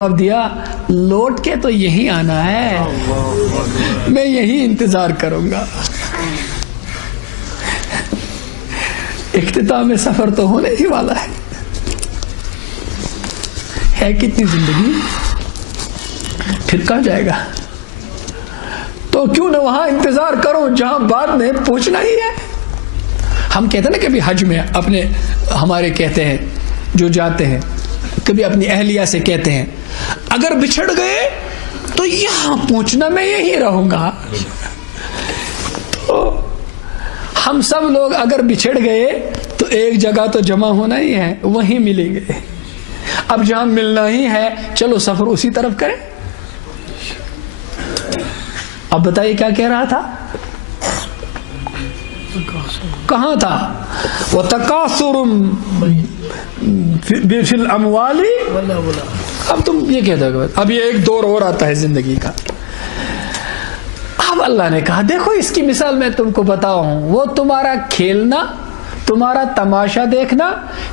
اب دیا لوٹ کے تو یہی آنا ہے، میں یہی انتظار کروں گا۔ اختتام سفر تو ہونے ہی والا ہے کتنی زندگی، پھر کہاں جائے گا؟ تو کیوں نہ وہاں انتظار کروں جہاں بعد میں پوچھنا ہی ہے۔ ہم کہتے ہیں نا کبھی حج میں اپنے ہمارے کہتے ہیں جو جاتے ہیں، کبھی اپنی اہلیہ سے کہتے ہیں اگر بچھڑ گئے تو یہاں پہنچنا میں یہی رہوں گا۔ تو ہم سب لوگ اگر بچھڑ گئے تو ایک جگہ تو جمع ہونا ہی ہے، وہیں ملیں گے۔ اب جہاں ملنا ہی ہے چلو سفر اسی طرف کریں۔ اب بتائیے کیا کہہ رہا تھا، کہاں تھا؟ وَتَكَاثُرٌ فِي الْأَمْوَالِ۔ اب تم یہ کہتے ہو، اب یہ ایک دور اور آتا ہے زندگی کا۔ اب اللہ نے کہا دیکھو اس کی مثال میں تم کو بتاؤں، وہ تمہارا کھیلنا، تمہارا تماشا دیکھنا،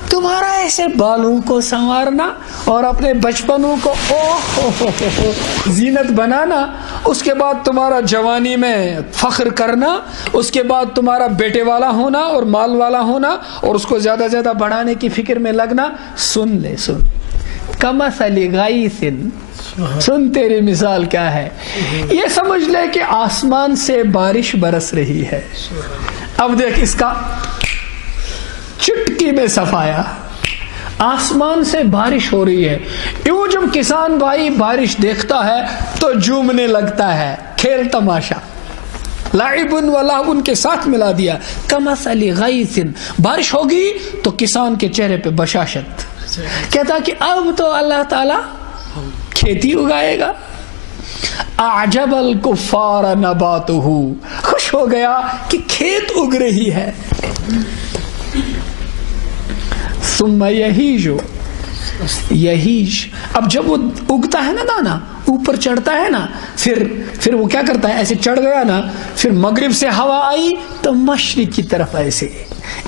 تمہارا ایسے بالوں کو سنوارنا اور اپنے بچپنوں کو زینت بنانا، اس کے بعد تمہارا جوانی میں فخر کرنا، اس کے بعد تمہارا بیٹے والا ہونا اور مال والا ہونا اور اس کو زیادہ زیادہ بڑھانے کی فکر میں لگنا۔ سن لے، سن کمثل غیث، سن تیری مثال کیا ہے۔ یہ سمجھ لے کہ آسمان سے بارش برس رہی ہے۔ اب دیکھ اس کا چٹکی میں صفایا، آسمان سے بارش ہو رہی ہے۔ یوں جب کسان بھائی بارش دیکھتا ہے تو جھومنے لگتا ہے، کھیل تماشا، لعب و لہو کے ساتھ ملا دیا۔ کمثل غیث، بارش ہوگی تو کسان کے چہرے پہ بشاشت، کہتا کہ اب تو اللہ تعالی کھیتی اگائے گا۔ اعجب الکفار نباتہ، خوش ہو گیا کہ کھیت اگ رہی ہے۔ ثم یہیج، اب جب وہ اگتا ہے نا دانا، اوپر چڑھتا ہے نا، پھر وہ کیا کرتا ہے، ایسے چڑھ گیا نا، پھر مغرب سے ہوا آئی تو مشرق کی طرف ایسے،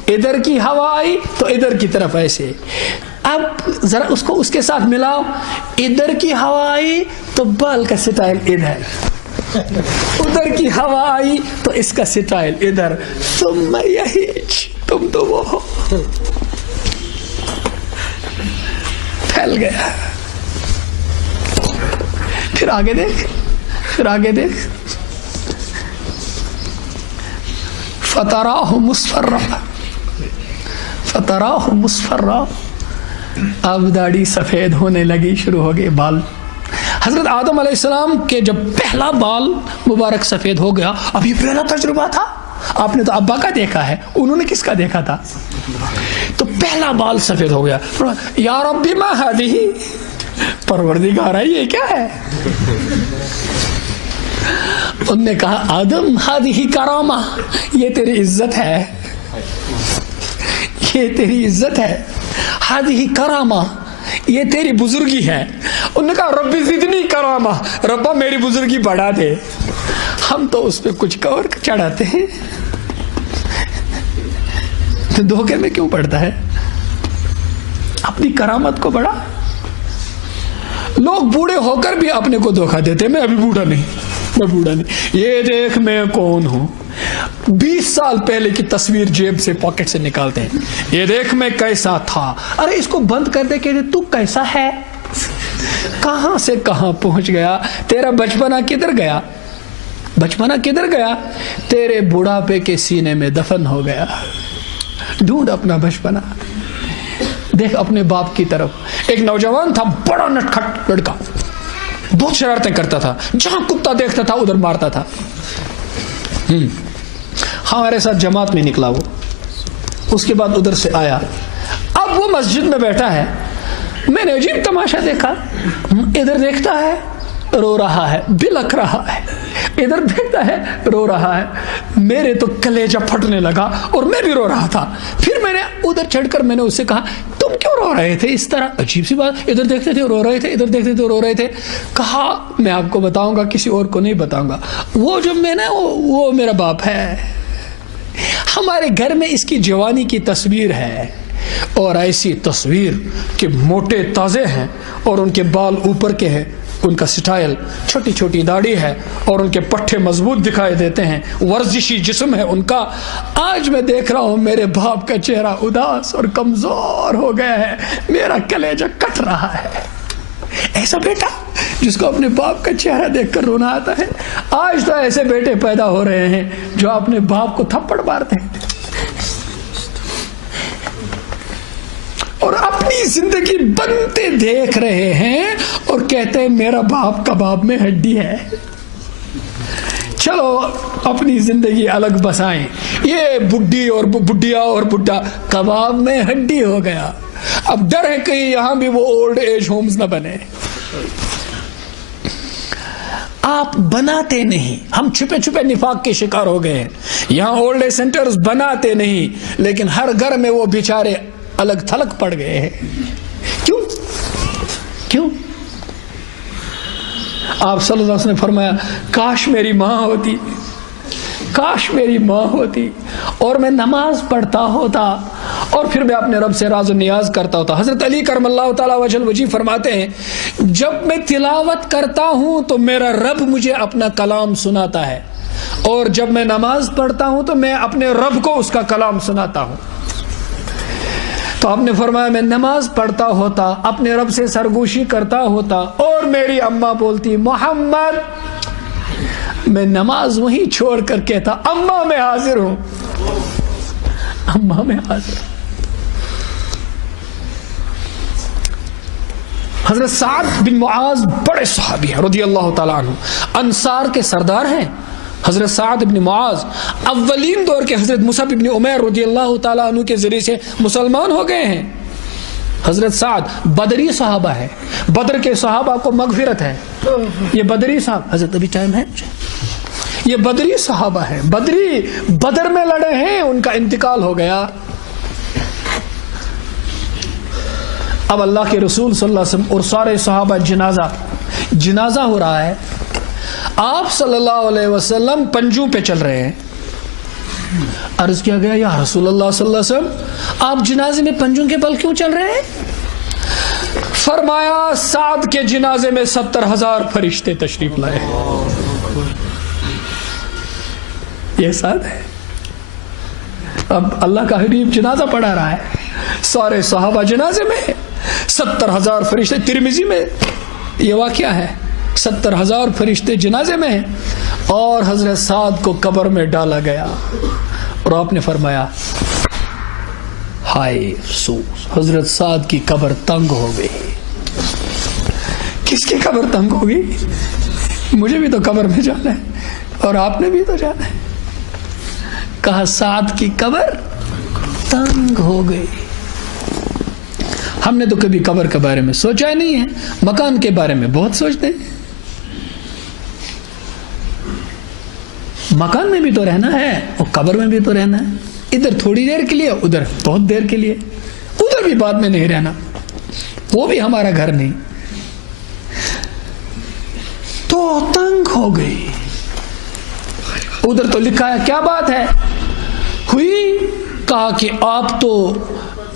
ادھر کی ہوا آئی تو ادھر کی طرف ایسے۔ اب ذرا اس کو اس کے ساتھ ملاؤ، ادھر کی ہوا آئی تو بال کا سٹائل ادھر، ادھر کی ہوا آئی تو اس کا سٹائل ادھر۔ ثم یہیج، تم تو وہ ہو، پھیل گیا۔ پھر آگے دیکھ، پھر آگے دیکھ، فتراہ مصفرا، فتراہ مصفرا، اب داڑھی سفید ہونے لگی، شروع ہو گئے بال۔ حضرت آدم علیہ السلام کے جب پہلا بال مبارک سفید ہو گیا، اب یہ پہلا تجربہ تھا، آپ نے تو ابا کا دیکھا ہے، انہوں نے کس کا دیکھا تھا؟ تو پہلا بال سفید ہو گیا۔ یا ربی ما ہذہ، پروردگارا یہ کیا ہے؟ انہوں نے کہا آدم ہذہ کرامہ، یہ تیری عزت ہے، یہ تیری عزت ہے، ہذہ کرامہ، یہ تیری بزرگی ہے۔ انہوں نے کہا ربی زدنی کرامہ، ربا میری بزرگی بڑھا دے۔ ہم تو اس پہ کچھ اور چڑھاتے ہیں، تو دھوکے میں کیوں پڑتا ہے؟ اپنی کرامت کو بڑھا۔ لوگ بوڑھے ہو کر بھی اپنے کو دھوکہ دیتے، میں ابھی بوڑھا نہیں، میں بوڑھا نہیں، یہ دیکھ میں کون ہوں۔ 20 سال پہلے کی تصویر جیب سے پاکٹ سے نکالتے ہیں، یہ دیکھ میں کیسا تھا۔ ارے اس کو بند کر دے، کہتے تو کیسا ہے، کہاں سے کہاں پہنچ گیا، تیرا بچپنا کدھر گیا، بچپنا کدھر گیا، تیرے بڑھاپے کے سینے میں دفن ہو گیا۔ ڈھونڈ اپنا بچپنا، دیکھ اپنے باپ کی طرف۔ ایک نوجوان تھا، بڑا نٹکھٹ لڑکا، بہت شرارتیں کرتا تھا، جہاں کتا دیکھتا تھا ادھر مارتا تھا۔ ہمارے ساتھ جماعت میں نکلا وہ، اس کے بعد ادھر سے آیا، اب وہ مسجد میں بیٹھا ہے۔ میں نے عجیب تماشا دیکھا، ادھر دیکھتا ہے رو رہا ہے، بلک رہا ہے، ادھر دیکھتا ہے رو رہا ہے۔ میرے تو کلیجہ پھٹنے لگا اور میں بھی رو رہا تھا۔ پھر میں نے ادھر چڑھ کر میں نے اس سے کہا تم کیوں رو رہے تھے اس طرح، عجیب سی بات، ادھر دیکھتے تھے رو رہے تھے، ادھر دیکھتے تھے رو رہے تھے۔ کہا میں آپ کو بتاؤں گا، کسی اور کو نہیں بتاؤں گا، وہ جو میں نے وہ میرا باپ ہے، ہمارے گھر میں اس کی جوانی کی تصویر ہے، اور ایسی تصویر کہ موٹے تازے ہیں اور ان کے بال اوپر کے ہیں، ان کا سٹائل، چھوٹی چھوٹی داڑھی ہے اور ان کے پٹھے مضبوط دکھائی دیتے ہیں، ورزشی جسم ہے ان کا۔ آج میں دیکھ رہا ہوں میرے باپ کا چہرہ اداس اور کمزور ہو گیا ہے، میرا کلیجہ کٹ رہا ہے۔ ایسا بیٹا جس کو اپنے باپ کا چہرہ دیکھ کر رونا آتا ہے۔ آج تو ایسے بیٹے پیدا ہو رہے ہیں جو اپنے باپ کو تھپڑ مارتے ہیں اور اپنی زندگی بنتے دیکھ رہے ہیں اور کہتے ہیں میرا باپ کباب میں ہڈی ہے۔ چلو اپنی زندگی الگ بسائیں، یہ بڈھی اور بڈھیا اور بڈھا کباب میں ہڈی ہو گیا۔ اب ڈر ہے کہیں یہاں بھی وہ اولڈ ایج ہومز نہ بنے۔ آپ بناتے نہیں، ہم چھپے چھپے نفاق کے شکار ہو گئے ہیں۔ یہاں اولڈ ایج سینٹرز بناتے نہیں، لیکن ہر گھر میں وہ بیچارے الگ تھلگ پڑ گئے ہیں۔ کیوں؟ آپ صلی اللہ علیہ وسلم نے فرمایا کاش میری ماں ہوتی، کاش میری ماں ہوتی اور میں نماز پڑھتا ہوتا اور پھر میں اپنے رب سے راز و نیاز کرتا ہوتا۔ حضرت علی کرم اللہ تعالی وجہ الوجہ فرماتے ہیں جب میں تلاوت کرتا ہوں تو میرا رب مجھے اپنا کلام سناتا ہے، اور جب میں نماز پڑھتا ہوں تو میں اپنے رب کو اس کا کلام سناتا ہوں۔ تو آپ نے فرمایا میں نماز پڑھتا ہوتا، اپنے رب سے سرگوشی کرتا ہوتا، اور میری اماں بولتی محمد، میں نماز وہیں چھوڑ کر کہتا اماں میں حاضر ہوں، اماں میں حاضر ہوں۔ حضرت سعد بن معاذ بڑے صحابی ہیں رضی اللہ تعالیٰ عنہ، انصار کے سردار ہیں۔ حضرت سعد بن معاذ اولین دور کے حضرت مصعب بن عمیر رضی اللہ تعالیٰ عنہ کے ذریعے سے مسلمان ہو گئے ہیں۔ حضرت سعد بدری صحابہ ہے، بدر کے صحابہ کو مغفرت ہے۔ یہ بدری صحابہ، حضرت ابھی ٹائم ہے مجھے، یہ بدری صحابہ ہیں، بدری بدر میں لڑے ہیں، ان کا انتقال ہو گیا۔ اب اللہ کے رسول صلی اللہ علیہ وسلم اور سارے صحابہ جنازہ ہو رہا ہے، آپ صلی اللہ علیہ وسلم پنجوں پہ چل رہے ہیں۔ عرض کیا گیا یا رسول اللہ صلی اللہ علیہ وسلم آپ جنازے میں پنجوں کے بل کیوں چل رہے ہیں؟ فرمایا سعد کے جنازے میں 70,000 فرشتے تشریف لائے۔ یہ سعد ہے، اب اللہ کا حبیب جنازہ پڑھا رہا ہے، سارے صحابہ جنازے میں، 70,000 فرشتے۔ ترمذی میں یہ واقعہ ہے، 70,000 فرشتے جنازے میں ہیں اور حضرت سعد کو قبر میں ڈالا گیا، اور آپ نے فرمایا ہائے افسوس، حضرت سعد کی قبر تنگ ہو گئی۔ کس کی قبر تنگ ہو گئی؟ مجھے بھی تو قبر میں جانا ہے اور آپ نے بھی تو جانا ہے۔ کہا سعد کی قبر تنگ ہو گئی۔ ہم نے تو کبھی قبر کے بارے میں سوچا ہی نہیں ہے، مکان کے بارے میں بہت سوچتے ہیں۔ مکان میں بھی تو رہنا ہے اور قبر میں بھی تو رہنا ہے، ادھر تھوڑی دیر کے لیے، ادھر بہت دیر کے لیے، ادھر بھی بعد میں نہیں رہنا، وہ بھی ہمارا گھر نہیں۔ تو تنگ ہو گئی، ادھر تو لکھا ہے کیا بات ہے ہوئی؟ کہا کہ آپ تو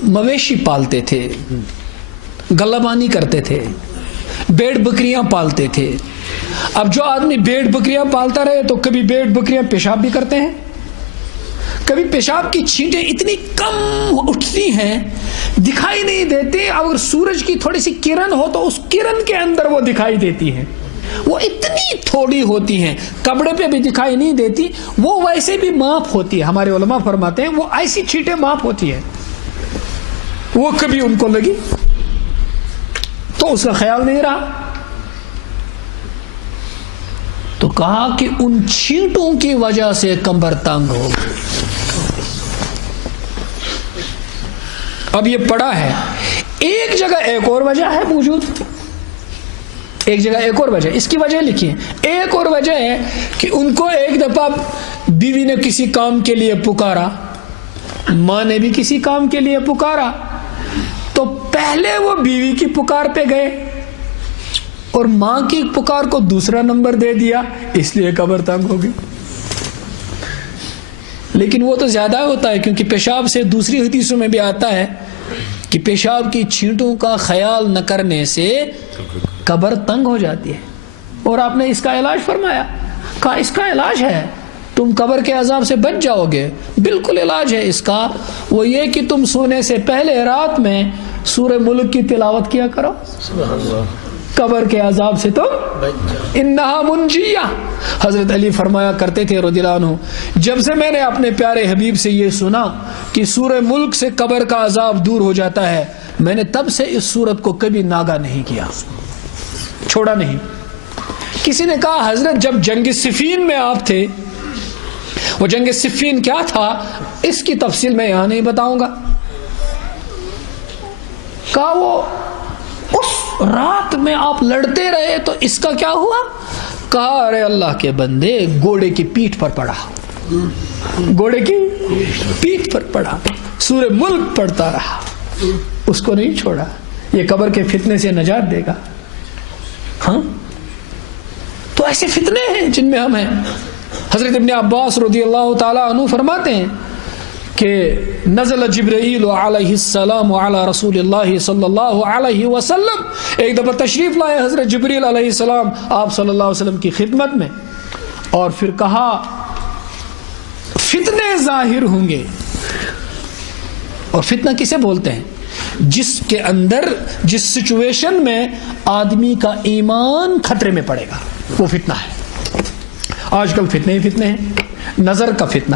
مویشی پالتے تھے، گلابانی کرتے تھے، بیڑ بکریاں پالتے تھے۔ اب جو آدمی بیڑ بکریاں پالتا رہے تو کبھی بیڑ بکریاں پیشاب بھی کرتے ہیں، کبھی پیشاب کی چھینٹیں اتنی کم اٹھتی ہیں دکھائی نہیں دیتے، اگر سورج کی تھوڑی سی کرن ہو تو اس کرن کے اندر وہ دکھائی دیتی ہیں، وہ اتنی تھوڑی ہوتی ہیں، کپڑے پہ بھی دکھائی نہیں دیتی، وہ ویسے بھی معاف ہوتی ہے۔ ہمارے علماء فرماتے ہیں وہ ایسی چھینٹیں معاف ہوتی ہیں، وہ کبھی ان کو لگی تو اس کا خیال نہیں رہا، تو کہا کہ ان چھینٹوں کی وجہ سے کمر تنگ ہو گئی۔ اب یہ پڑا ہے، ایک جگہ ایک اور وجہ ہے موجود، ایک جگہ ایک اور وجہ، اس کی وجہ لکھی ہے۔ ایک اور وجہ ہے کہ ان کو ایک دفعہ بیوی نے کسی کام کے لیے پکارا، ماں نے بھی کسی کام کے لیے پکارا، تو پہلے وہ بیوی کی پکار پہ گئے اور ماں کی پکار کو دوسرا نمبر دے دیا، اس لیے قبر تنگ ہو گئی۔ لیکن وہ تو زیادہ ہوتا ہے، کیونکہ پیشاب سے دوسری حدیثوں میں بھی آتا ہے کہ پیشاب کی چھینٹوں کا خیال نہ کرنے سے قبر تنگ ہو جاتی ہے، اور آپ نے اس کا علاج فرمایا، کہا اس کا علاج ہے، تم قبر کے عذاب سے بچ جاؤ گے۔ بالکل علاج ہے اس کا، وہ یہ کہ تم سونے سے پہلے رات میں سورہ ملک کی تلاوت کیا کرو، قبر کے عذاب سے تم انہا منجیہ۔ حضرت علی فرمایا کرتے تھے رضی اللہ عنہ، جب سے میں نے اپنے پیارے حبیب سے یہ سنا کہ سورہ ملک سے قبر کا عذاب دور ہو جاتا ہے، میں نے تب سے اس سورت کو کبھی ناگا نہیں کیا، چھوڑا نہیں۔ کسی نے کہا حضرت جب جنگ صفین میں آپ تھے، وہ جنگ صفین کیا تھا اس کی تفصیل میں یہاں نہیں بتاؤں گا، کہا وہ اس رات میں آپ لڑتے رہے تو اس کا کیا ہوا؟ کہا ارے اللہ کے بندے، گھوڑے کی پیٹھ پر پڑا، گھوڑے کی پیٹھ پر پڑا، سورہ ملک پڑھتا رہا، اس کو نہیں چھوڑا۔ یہ قبر کے فتنے سے نجات دے گا۔ ہاں تو ایسے فتنے ہیں جن میں ہم ہیں۔ حضرت ابن عباس رضی اللہ تعالی عنہ فرماتے ہیں کہ نزل جبرائیل علیہ السلام علی رسول اللہ صلی اللہ علیہ وسلم، ایک دفعہ تشریف لائے حضرت جبریل علیہ السلام آپ صلی اللہ علیہ وسلم کی خدمت میں، اور پھر کہا فتنے ظاہر ہوں گے۔ اور فتنہ کسے بولتے ہیں؟ جس کے اندر، جس سچویشن میں آدمی کا ایمان خطرے میں پڑے گا، وہ فتنہ ہے۔ آج کل فتنے ہی فتنے ہیں۔ نظر کا فتنہ،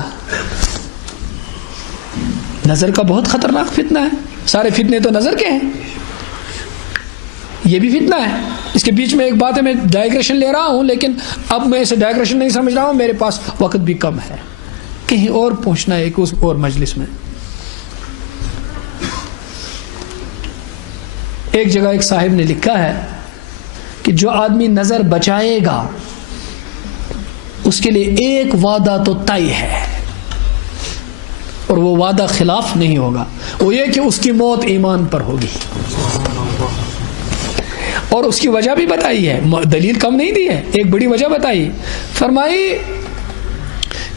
نظر کا بہت خطرناک فتنہ ہے۔ سارے فتنے تو نظر کے ہیں، یہ بھی فتنہ ہے۔ اس کے بیچ میں ایک بات ہے، میں ڈائگریشن لے رہا ہوں، لیکن اب میں اسے ڈائگریشن نہیں سمجھ رہا ہوں، میرے پاس وقت بھی کم ہے، کہیں اور پہنچنا ہے، ایک اس اور مجلس میں۔ ایک جگہ ایک صاحب نے لکھا ہے کہ جو آدمی نظر بچائے گا اس کے لیے ایک وعدہ تو طے ہے، اور وہ وعدہ خلاف نہیں ہوگا، وہ یہ کہ اس کی موت ایمان پر ہوگی۔ اور اس کی وجہ بھی بتائی ہے، دلیل کم نہیں دی ہے، ایک بڑی وجہ بتائی، فرمائی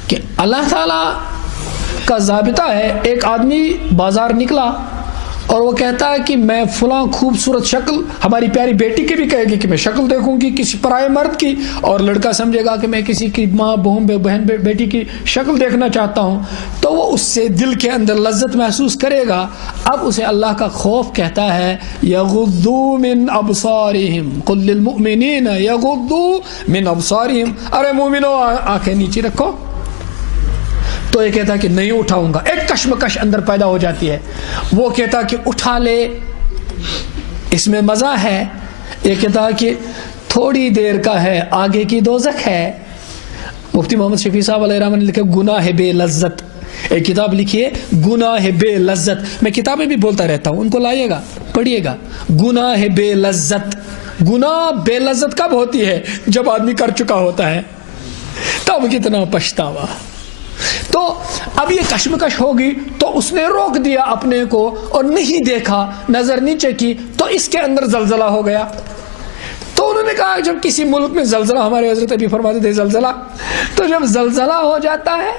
کہ اللہ تعالی کا ضابطہ ہے، ایک آدمی بازار نکلا اور وہ کہتا ہے کہ میں فلاں خوبصورت شکل، ہماری پیاری بیٹی کی بھی کہے گی کہ میں شکل دیکھوں گی کسی پرائے مرد کی، اور لڑکا سمجھے گا کہ میں کسی کی ماں بہن بیٹی کی شکل دیکھنا چاہتا ہوں، تو وہ اس سے دل کے اندر لذت محسوس کرے گا۔ اب اسے اللہ کا خوف کہتا ہے یغضوا من ابصارہم قل للمؤمنین یغضوا من ابصارہم، ارے مومنو آنکھیں نیچے رکھو، تو یہ کہتا کہ نہیں اٹھاؤں گا، ایک کشمکش اندر پیدا ہو جاتی ہے۔ وہ کہتا کہ اٹھا لے، اس میں مزہ ہے، یہ کہتا کہ تھوڑی دیر کا ہے، آگے کی دوزخ ہے۔ مفتی محمد شفیع صاحب علیہ الرحمہ نے لکھا گناہ بے لذت، ایک کتاب لکھی ہے گناہ بے لذت، میں کتابیں بھی بولتا رہتا ہوں، ان کو لائیے گا پڑھیے گا۔ گناہ بے لذت، گناہ بے لذت کب ہوتی ہے؟ جب آدمی کر چکا ہوتا ہے، تب کتنا پچھتاوا۔ تو اب یہ کشمکش ہوگی تو اس نے روک دیا اپنے کو اور نہیں دیکھا، نظر نیچے کی، تو اس کے اندر زلزلہ ہو گیا۔ تو انہوں نے کہا جب کسی ملک میں زلزلہ، ہمارے حضرت ابھی فرماتے تھے زلزلہ، تو جب زلزلہ ہو جاتا ہے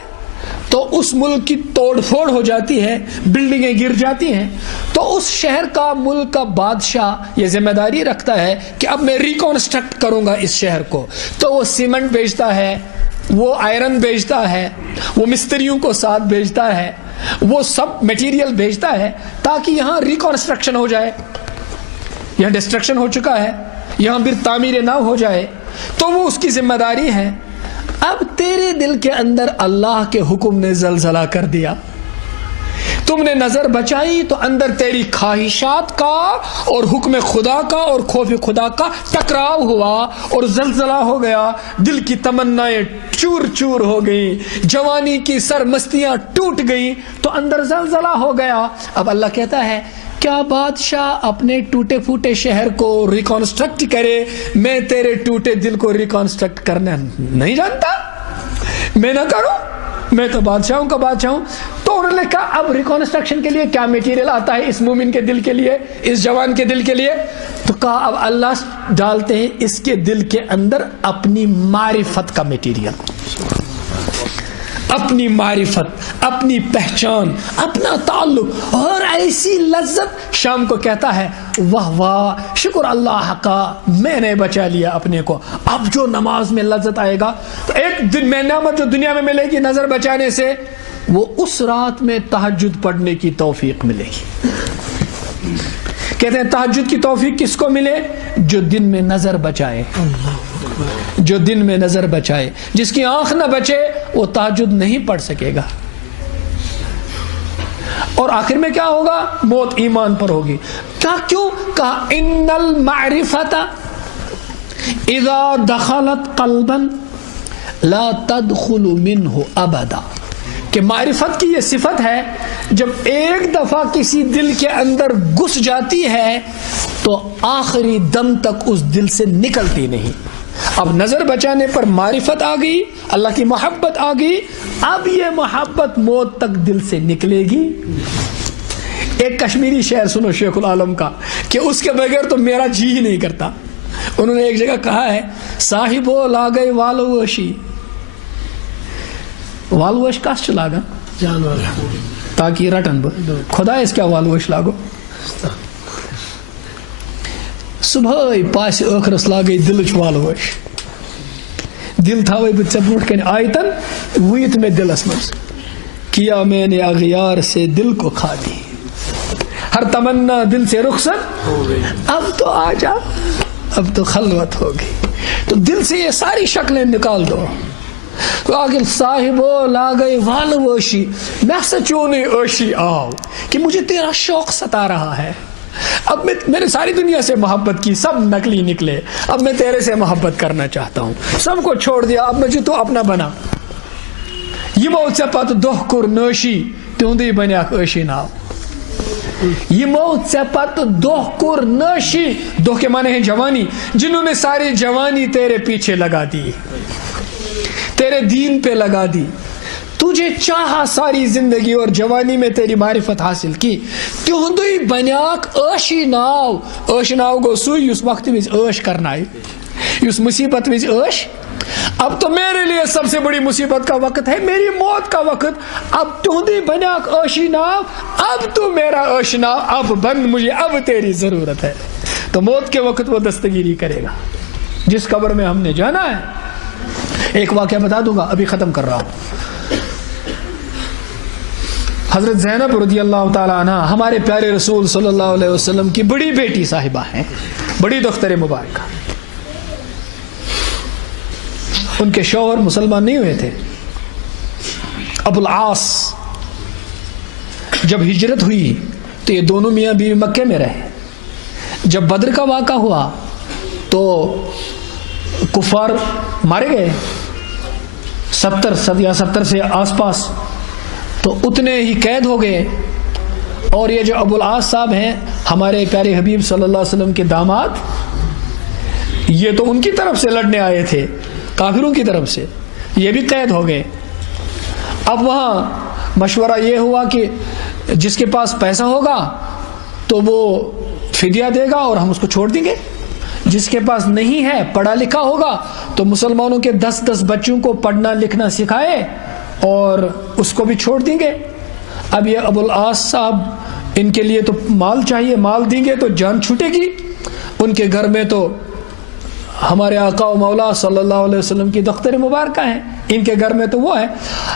تو اس ملک کی توڑ پھوڑ ہو جاتی ہے، بلڈنگیں گر جاتی ہیں، تو اس شہر کا، ملک کا بادشاہ یہ ذمہ داری رکھتا ہے کہ اب میں ریکنسٹرکٹ کروں گا اس شہر کو، تو وہ سیمنٹ بیچتا ہے، وہ آئرن بیچتا ہے، وہ مستریوں کو ساتھ بیچتا ہے، وہ سب میٹیریل بیچتا ہے تاکہ یہاں ریکنسٹرکشن ہو جائے، یہاں ڈسٹرکشن ہو چکا ہے، یہاں پھر تعمیر نہ ہو جائے، تو وہ اس کی ذمہ داری ہے۔ اب تیرے دل کے اندر اللہ کے حکم نے زلزلہ کر دیا، تم نے نظر بچائی تو اندر تیری خواہشات کا اور حکم خدا کا اور خوف خدا کا ٹکراؤ ہوا اور زلزلہ ہو گیا، دل کی تمنائیں چور چور ہو گئی، جوانی کی سرمستیاں ٹوٹ گئی، تو اندر زلزلہ ہو گیا۔ اب اللہ کہتا ہے کیا بادشاہ اپنے ٹوٹے پھوٹے شہر کو ریکنسٹرکٹ کرے؟ میں تیرے ٹوٹے دل کو ریکنسٹرکٹ کرنا نہیں جانتا، میں نہ کروں، میں تو بادشاہوں کا بادشاہ ہوں۔ تو انہوں نے کہا اب ریکنسٹرکشن کے لیے کیا میٹیریل آتا ہے اس مومن کے دل کے لیے، اس جوان کے دل کے لیے؟ تو کہا اب اللہ ڈالتے ہیں اس کے دل کے اندر اپنی معرفت کا میٹیریل، اپنی معرفت، اپنی پہچان، اپنا تعلق اور ایسی لذت. شام کو کہتا ہے واہ واہ شکر اللہ کا میں نے بچا لیا اپنے کو. اب جو نماز میں لذت آئے گا تو ایک دن میں نعمت جو دنیا میں ملے گی نظر بچانے سے، وہ اس رات میں تہجد پڑھنے کی توفیق ملے گی. کہتے ہیں تہجد کی توفیق کس کو ملے؟ جو دن میں نظر بچائے، جو دن میں نظر بچائے. جس کی آنکھ نہ بچے وہ تہجد نہیں پڑھ سکے گا. اور آخر میں کیا ہوگا؟ موت ایمان پر ہوگی. کیوں کہا ان المعرفت اذا دخلت قلبا لا تدخل منه ابدا، کہ معرفت کی یہ صفت ہے جب ایک دفعہ کسی دل کے اندر گھس جاتی ہے تو آخری دم تک اس دل سے نکلتی نہیں. اب نظر بچانے پر معرفت آ گئی، اللہ کی محبت آ گئی، اب یہ محبت موت تک دل سے نکلے گی. ایک کشمیری شعر سنو شیخ العالم کا کہ اس کے بغیر تو میرا جی ہی نہیں کرتا. انہوں نے ایک جگہ کہا ہے صاحبو لاگئی والوشی، والوش کس چھ لاگان جانور تاکہ رٹن بہ خدا اس کیا والوش لاگو. صبح پاس ٲخرس لاگے دلچ والوش، دل تھاوے بہ ژے برونٛٹھ کن آیتن وُیت میں دلس مز، کیا میں نے اغیار سے دل کو خالی، ہر تمنا دل سے رخصت اب تو آ جا، اب تو خلوت ہوگی. تو دل سے یہ ساری شکلیں نکال دو. تو آگے صاحبو لاگئی والوشی، میں سے چونے عشی آؤ کہ مجھے تیرا شوق ستا رہا ہے. اب میں نے ساری دنیا سے محبت کی، سب نکلی نکلے، اب میں تیرے سے محبت کرنا چاہتا ہوں، سب کو چھوڑ دیا، اب مجھے تو اپنا بنا. یمو ژے پتہ دۄہ کوٚر نٲشی تِہُنٛدُے بنیاکھ عٲشی ناو. یمو ژے پتہ دۄہ کوٚر نٲشی، دۄہ کے معنی ہے جوانی، جنہوں نے ساری جوانی تیرے پیچھے لگا دی، تیرے دین پہ لگا دی، تجھے چاہا ساری زندگی اور جوانی میں تیری معرفت حاصل کی. تہندی بنیاک عٲشی ناو. عٲش ناو گو سُے یُس وقت وز عٲش کرنائے، یُس مصیبت وز عٲش. اب تو میرے لیے سب سے بڑی مصیبت کا وقت ہے، میری موت کا وقت. اب تہندی بنیاک عٲشی ناو، اب تو میرا عٲش ناو، اب بند مجھے، اب تیری ضرورت ہے. تو موت کے وقت وہ دستگیری کرے گا. جس قبر میں ہم نے جانا ہے، ایک واقعہ بتا دوں گا ابھی ختم کر رہا ہوں. حضرت زینب رضی اللہ تعالی عنہ ہمارے پیارے رسول صلی اللہ علیہ وسلم کی بڑی بیٹی صاحبہ ہیں، بڑی دختر مبارکہ. ان کے شوہر مسلمان نہیں ہوئے تھے. ابو العاص جب ہجرت ہوئی تو یہ دونوں میاں بیوی مکے میں رہے. جب بدر کا واقعہ ہوا تو کفار مارے گئے 70 سے آس پاس، تو اتنے ہی قید ہو گئے. اور یہ جو ابو العاص صاحب ہیں ہمارے پیارے حبیب صلی اللہ علیہ وسلم کے داماد، یہ تو ان کی طرف سے لڑنے آئے تھے، کافروں کی طرف سے، یہ بھی قید ہو گئے. اب وہاں مشورہ یہ ہوا کہ جس کے پاس پیسہ ہوگا تو وہ فدیہ دے گا اور ہم اس کو چھوڑ دیں گے، جس کے پاس نہیں ہے پڑھا لکھا ہوگا تو مسلمانوں کے 10 بچوں کو پڑھنا لکھنا سکھائے اور اس کو بھی چھوڑ دیں گے. اب یہ ابو العاص صاحب، ان کے لیے تو مال چاہیے، مال دیں گے تو جان چھوٹے گی. ان کے گھر میں تو ہمارے آقا و مولا صلی اللہ علیہ وسلم کی دختر مبارکہ ہیں، ان کے گھر میں تو وہ ہے.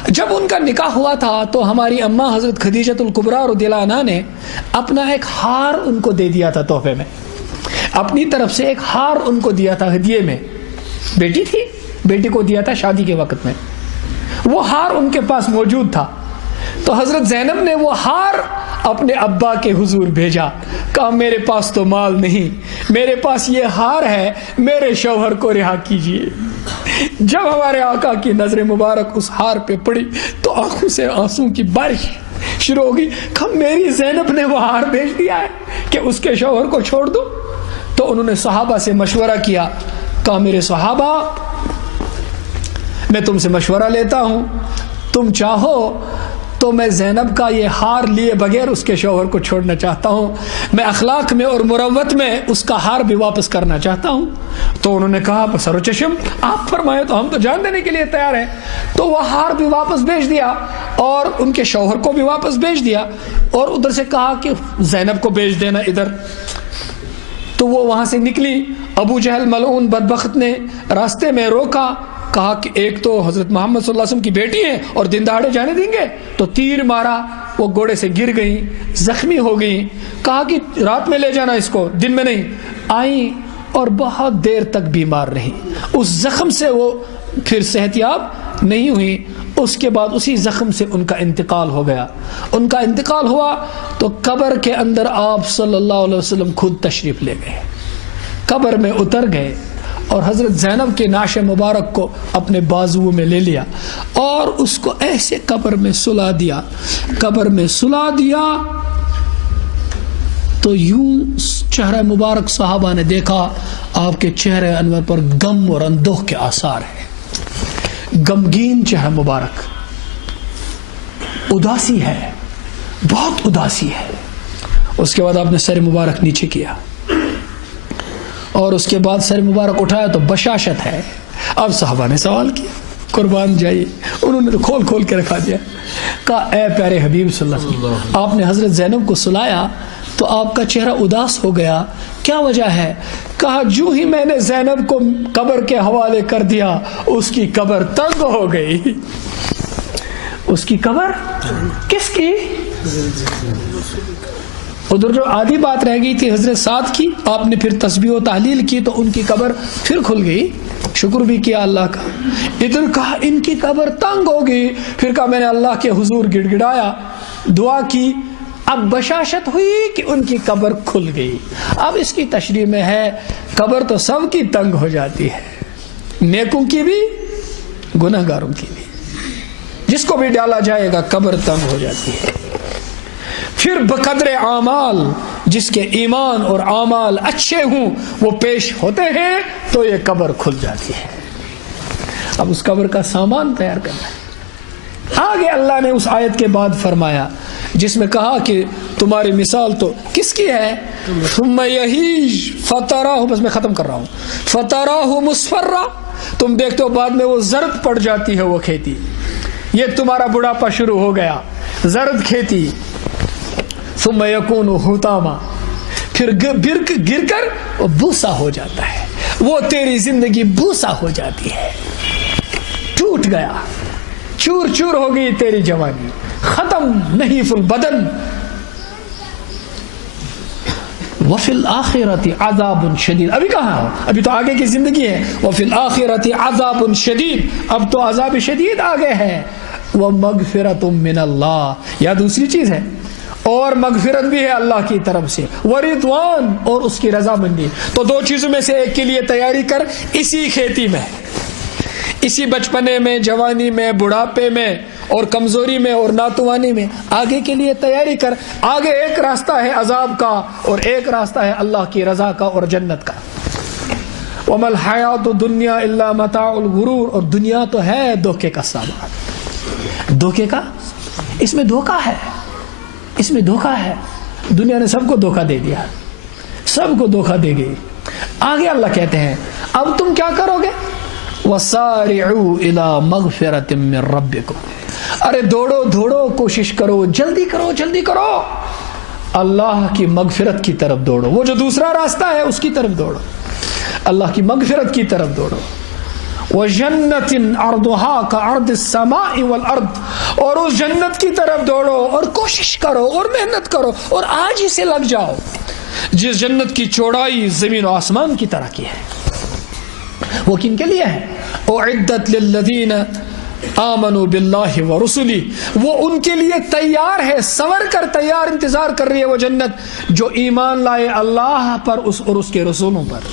جب ان کا نکاح ہوا تھا تو ہماری اماں حضرت خدیجۃ الکبریٰ رضی اللہ عنہا نے اپنا ایک ہار ان کو دے دیا تھا تحفے میں، اپنی طرف سے ایک ہار ان کو دیا تھا ہدیے میں. بیٹی تھی، بیٹی کو دیا تھا شادی کے وقت میں. وہ ہار ان کے پاس موجود تھا. تو حضرت زینب نے وہ ہار اپنے ابا کے حضور بھیجا، کہا میرے پاس تو مال نہیں، میرے پاس یہ ہار ہے، میرے شوہر کو رہا کیجیے. جب ہمارے آقا کی نظر مبارک اس ہار پہ پڑی تو آنکھوں سے آنسوں کی بارش شروع ہوگی. کہا میری زینب نے وہ ہار بھیج دیا ہے کہ اس کے شوہر کو چھوڑ دو. تو انہوں نے صحابہ سے مشورہ کیا، کہا میرے صحابہ میں تم سے مشورہ لیتا ہوں، تم چاہو تو میں زینب کا یہ ہار لیے بغیر اس کے شوہر کو چھوڑنا چاہتا ہوں، میں اخلاق میں اور مروت میں اس کا ہار بھی واپس کرنا چاہتا ہوں۔ تو انہوں نے کہا سر و چشم آپ فرمائے تو ہم تو جان دینے کے لیے تیار ہیں۔ تو وہ ہار بھی واپس بھیج دیا اور ان کے شوہر کو بھی واپس بھیج دیا، اور ادھر سے کہا کہ زینب کو بھیج دینا ادھر۔ تو وہ وہاں سے نکلی، ابو جہل ملعون بدبخت نے راستے میں روکا، کہا کہ ایک تو حضرت محمد صلی اللہ علیہ وسلم کی بیٹی ہے اور دن دہاڑے جانے دیں گے؟ تو تیر مارا، وہ گھوڑے سے گر گئی، زخمی ہو گئی۔ کہا کہ رات میں لے جانا اس کو، دن میں نہیں۔ آئیں اور بہت دیر تک بیمار رہی، اس زخم سے وہ پھر صحت یاب نہیں ہوئی۔ اس کے بعد اسی زخم سے ان کا انتقال ہو گیا۔ ان کا انتقال ہوا تو قبر کے اندر آپ صلی اللہ علیہ وسلم خود تشریف لے گئے، قبر میں اتر گئے اور حضرت زینب کے نعش مبارک کو اپنے بازو میں لے لیا اور اس کو ایسے قبر میں سلا دیا۔ قبر میں سلا دیا تو یوں چہرہ مبارک صحابہ نے دیکھا، آپ کے چہرے انور پر غم اور اندوہ کے آثار ہیں، غمگین چہرہ مبارک، اداسی ہے، بہت اداسی ہے۔ اس کے بعد آپ نے سر مبارک نیچے کیا اور اس کے بعد سر مبارک اٹھایا تو بشاشت ہے۔ اب صحابہ نے سوال کیا، قربان جائیے، انہوں نے تو کھول کھول کے رکھا دیا۔ کہا اے پیارے حبیب صلی اللہ علیہ وسلم، آپ نے حضرت زینب کو سلایا تو آپ کا چہرہ اداس ہو گیا، کیا وجہ ہے؟ کہا جو ہی میں نے زینب کو قبر کے حوالے کر دیا اس کی قبر تنگ ہو گئی۔ اس کی قبر کس کی؟ ادھر جو آدھی بات رہ گئی تھی حضرت سعد کی، آپ نے پھر تسبیح و تحلیل کی تو ان کی قبر پھر کھل گئی، شکر بھی کیا اللہ کا۔ ادھر کہا ان کی قبر تنگ ہو گئی، پھر کہا میں نے اللہ کے حضور گڑ گڑایا، دعا کی، اب بشاشت ہوئی کہ ان کی قبر کھل گئی۔ اب اس کی تشریح میں ہے قبر تو سب کی تنگ ہو جاتی ہے، نیکوں کی بھی گنہگاروں کی بھی، جس کو بھی ڈالا جائے گا قبر تنگ ہو جاتی ہے۔ پھر بقدر اعمال، جس کے ایمان اور اعمال اچھے ہوں وہ پیش ہوتے ہیں تو یہ قبر کھل جاتی ہے۔ اب اس قبر کا سامان تیار کرنا ہے۔ آگے اللہ نے اس آیت کے بعد فرمایا جس میں کہا کہ تمہاری مثال تو کس کی ہے؟ ثم یہیج فتراہ، بس میں ختم کر رہا ہوں، فتراہ مصفرہ، تم دیکھتے ہو بعد میں وہ زرد پڑ جاتی ہے وہ کھیتی۔ یہ تمہارا بڑھاپا شروع ہو گیا، زرد کھیتی، ثم یکون حطاما، پھر گر کر وہ بوسا ہو جاتا ہے، وہ تیری زندگی بوسا ہو جاتی ہے، ٹوٹ گیا، چور چور ہو گئی تیری جوانی، ختم، نحیف البدن۔ وفی الآخرۃ عذاب شدید، ابھی کہاں ہو؟ ابھی تو آگے کی زندگی ہے۔ وفی الآخرۃ عذاب شدید، اب تو عذاب شدید آگے ہے۔ ومغفرۃ من اللہ، یا دوسری چیز ہے، اور مغفرت بھی ہے اللہ کی طرف سے، ورضوان، اور اس کی رضامندی۔ تو دو چیزوں میں سے ایک کے لیے تیاری کر، اسی کھیتی میں، اسی بچپنے میں، جوانی میں، بڑھاپے میں اور کمزوری میں اور ناتوانی میں، آگے کے لیے تیاری کر۔ آگے ایک راستہ ہے عذاب کا اور ایک راستہ ہے اللہ کی رضا کا اور جنت کا۔ وَمَا الْحَيَاةُ الدُّنْيَا إِلَّا مَتَاعُ الْغُرُورِ، اور دنیا تو ہے دھوکے کا سامان، دھوکے کا، اس میں دھوکہ ہے، اس میں دھوکہ ہے۔ دنیا نے سب کو دھوکہ دے دیا، سب کو دھوکہ دے گئی۔ آگے اللہ کہتے ہیں اب تم کیا کرو گے؟ وَسَارِعُوا إِلَى مَغْفِرَةٍ مِّن رَبِّكُمْ، ارے دوڑو دوڑو، کوشش کرو، جلدی کرو، جلدی کرو، اللہ کی مغفرت کی طرف دوڑو۔ وہ جو دوسرا راستہ ہے اس کی طرف دوڑو، اللہ کی مغفرت کی طرف دوڑو۔ وَجَنَّةٍ عَرْضُهَا كَعَرْضِ السَّمَاءِ وَالْأَرْضِ، اور اس جنت کی طرف دوڑو اور کوشش کرو اور محنت کرو اور آج ہی سے لگ جاؤ، جس جنت کی چوڑائی زمین و آسمان کی طرح کی ہے۔ وہ کن کے لیے ہے؟ اعدت للذین آمنوا باللہ ورسلہ، وہ ان کے لیے تیار ہے، سور کر تیار انتظار کر رہی ہے وہ جنت جو ایمان لائے اللہ پر اور اس کے رسولوں پر۔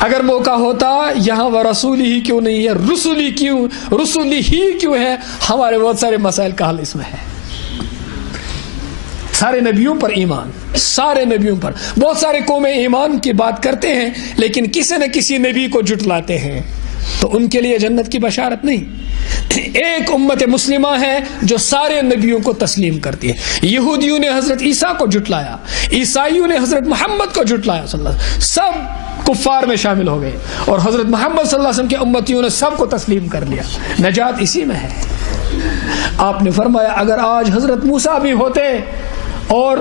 اگر موقع ہوتا یہاں ورسولہ ہی کیوں نہیں ہے، رسولی کیوں، رسولی ہی کیوں ہے، ہمارے بہت سارے مسائل کا حل اس میں ہے۔ سارے نبیوں پر ایمان، سارے نبیوں پر، بہت سارے قومیں ایمان کی بات کرتے ہیں لیکن کسی نہ کسی نبی کو جھٹلاتے ہیں، تو ان کے لیے جنت کی بشارت نہیں۔ ایک امت مسلمہ ہے جو سارے نبیوں کو تسلیم کرتی ہے. یہودیوں نے حضرت عیسیٰ کو جھٹلایا, عیسائیوں نے حضرت محمد کو جھٹلایا صلی اللہ علیہ وسلم, سب کفار میں شامل ہو گئے, اور حضرت محمد صلی اللہ علیہ وسلم کے امتیوں نے سب کو تسلیم کر لیا. نجات اسی میں ہے. آپ نے فرمایا اگر آج حضرت موسیٰ بھی ہوتے اور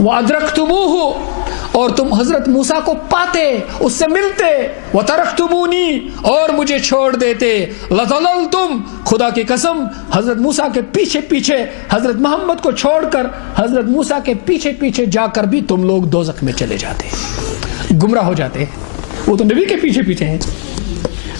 وَأَدْرَكْتُمُوهُ, اور تم حضرت موسیٰ کو پاتے, اس سے ملتے, وَتَرَكْتُمُونِي, اور مجھے چھوڑ دیتے, لَظَلَلْتُمْ, خدا کی قسم حضرت موسیٰ کے پیچھے پیچھے حضرت محمد کو چھوڑ کر حضرت موسیٰ کے پیچھے پیچھے جا کر بھی تم لوگ دوزخ میں چلے جاتے, گمراہ ہو جاتے. وہ تو نبی کے پیچھے پیچھے ہیں,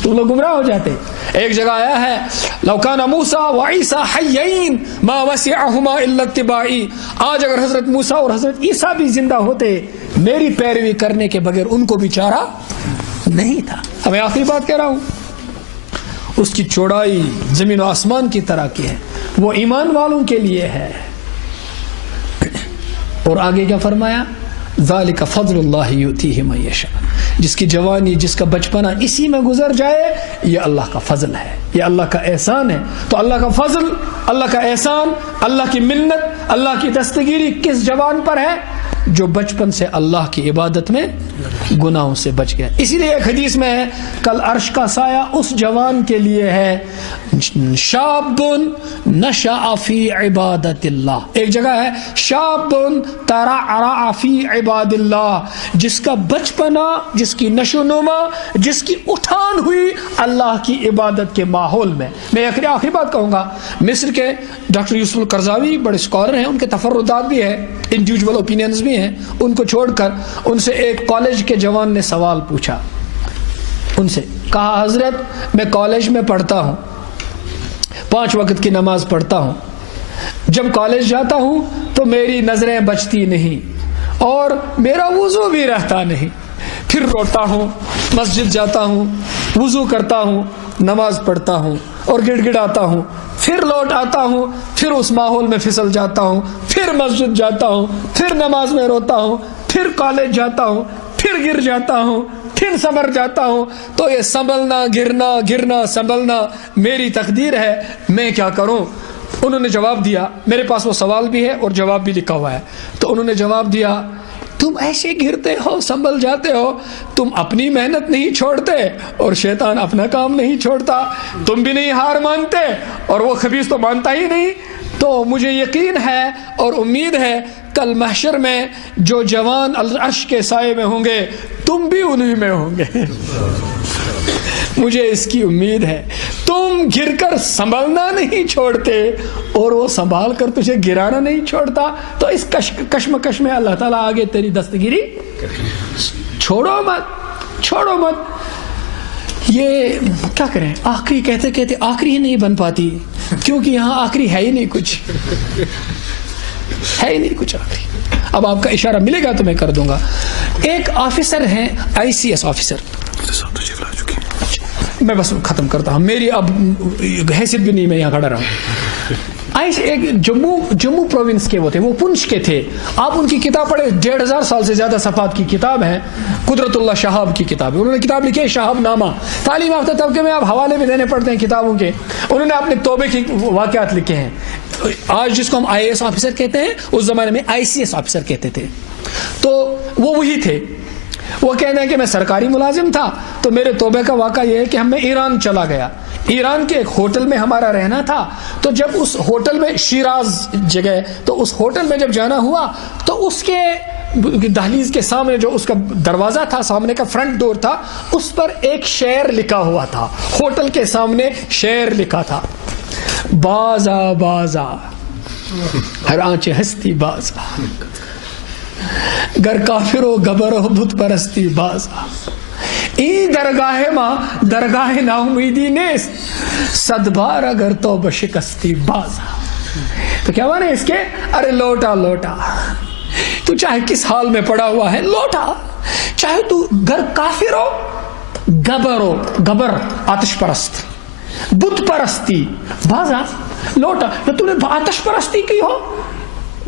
تم لوگ گمراہ ہو جاتے. ایک جگہ آیا ہے لو کان موسیٰ وعیسیٰ حیین ما وسعہما الا اتباعی, آج اگر حضرت موسیٰ اور حضرت عیسیٰ بھی زندہ ہوتے میری پیروی کرنے کے بغیر ان کو بھی چارہ نہیں تھا. اب میں آخری بات کہہ رہا ہوں, اس کی چوڑائی زمین و آسمان کی طرح کی ہے, وہ ایمان والوں کے لیے ہے. اور آگے کیا فرمایا, ذالک فضل اللہ یؤتیہ من یشاء, جس کی جوانی جس کا بچپنا اسی میں گزر جائے یہ اللہ کا فضل ہے, یہ اللہ کا احسان ہے. تو اللہ کا فضل, اللہ کا احسان, اللہ کی منت, اللہ کی دستگیری کس جوان پر ہے؟ جو بچپن سے اللہ کی عبادت میں گناہوں سے بچ گیا. اسی لیے ایک حدیث میں ہے کل عرش کا سایہ اس جوان کے لیے ہے شاب نشأ فی عبادت اللہ. ایک جگہ ہے شاب ترعرع فی عباد اللہ, جس کا بچپنا, جس کی نشو نما, جس کی اٹھان ہوئی اللہ کی عبادت کے ماحول میں. میں آخری بات کہوں گا, مصر کے ڈاکٹر یوسف القرضاوی بڑے اسکالر ہیں, ان کے تفردات بھی ہیں, انڈیویجول اوپینینز بھی ہیں. ان کو چھوڑ کر ان سے ایک کالج کے جوان نے سوال پوچھا, ان سے کہا حضرت میں کالج میں پڑھتا ہوں, 5 وقت کی نماز پڑھتا ہوں, جب کالج جاتا ہوں تو میری نظریں بچتی نہیں اور میرا وضو بھی رہتا نہیں, پھر روتا ہوں, مسجد جاتا ہوں, وضو کرتا ہوں, نماز پڑھتا ہوں اور گڑ گڑاتا ہوں, پھر لوٹ آتا ہوں, پھر اس ماحول میں پھسل جاتا ہوں, پھر مسجد جاتا ہوں, پھر نماز میں روتا ہوں, پھر کالج جاتا ہوں, پھر گر جاتا ہوں, پھر سنبھل جاتا ہوں. تو یہ سنبھلنا, گرنا, گرنا, سنبھلنا میری تقدیر ہے, میں کیا کروں؟ انہوں نے جواب دیا, میرے پاس وہ سوال بھی ہے اور جواب بھی لکھا ہوا ہے. تو انہوں نے جواب دیا تم ایسے گرتے ہو, سنبھل جاتے ہو, تم اپنی محنت نہیں چھوڑتے اور شیطان اپنا کام نہیں چھوڑتا, تم بھی نہیں ہار مانتے اور وہ خبیث تو مانتا ہی نہیں. تو مجھے یقین ہے اور امید ہے کل محشر میں جو جوان عرش کے سائے میں ہوں گے تم بھی انہی میں ہوں گے. مجھے اس کی امید ہے. تم گر کر سنبھلنا نہیں چھوڑتے اور وہ سنبھال کر تجھے گرانا نہیں چھوڑتا, تو اس کشمکش میں اللہ تعالیٰ آگے تیری دستگیری چھوڑو مت, چھوڑو مت. یہ کیا کریں, آخری کہتے کہتے آخری ہی نہیں بن پاتی, کیونکہ یہاں آخری ہے ہی نہیں کچھ, ہے ہی نہیں کچھ آخری. اب آپ کا اشارہ ملے گا تو میں کر دوں گا. ایک آفیسر ہیں ICS آفیسر, میں بس ختم کرتا ہوں, میری اب حیثیت بھی نہیں, میں یہاں کھڑا رہا ہوں. ایک جموں پروونس کے وہ تھے, وہ پنچ کے تھے. آپ ان کی کتاب پڑھے, 1500 سال سے زیادہ صفحات کی کتاب ہے, قدرت اللہ شہاب کی کتاب ہے. انہوں نے کتاب لکھی ہے شہاب نامہ. تعلیم یافتہ طبقے میں آپ حوالے بھی دینے پڑتے ہیں کتابوں کے. انہوں نے اپنے توبے کی واقعات لکھے ہیں. آج جس کو ہم IAS آفیسر کہتے ہیں اس زمانے میں ICS آفیسر کہتے تھے. تو وہ وہی تھے. وہ کہتے ہیں کہ میں سرکاری ملازم تھا, تو میرے توبے کا واقعہ یہ ہے کہ میں ایران چلا گیا. ایران کے ایک ہوٹل میں ہمارا رہنا تھا, تو جب اس ہوٹل میں, شیراز جگہ, تو اس ہوٹل میں جب جانا ہوا تو اس کے دہلیز کے سامنے جو اس کا دروازہ تھا, سامنے کا فرنٹ ڈور تھا, اس پر ایک شعر لکھا ہوا تھا. ہوٹل کے سامنے شعر لکھا تھا, بازا بازا ہر آنچ ہستی بازا, گر کافرو گبرو بت پرستی بازا, ای درگاہ ماں درگاہ نا امیدی نیست, صد بار اگر تو بشکستی بازا. تو کیا مانے اس کے, ارے لوٹا لوٹا, تو چاہے کس حال میں پڑا ہوا ہے لوٹا, چاہے تو گر کافر ہو, گبر ہو, گبر آتش پرست, بت پرستی بازا, لوٹا. تو نے آتش پرستی کی ہو,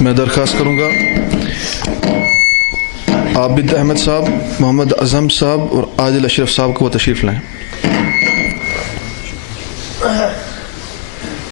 میں درخواست کروں گا عابد احمد صاحب، محمد اعظم صاحب اور عادل اشرف صاحب کو وہ تشریف لائیں.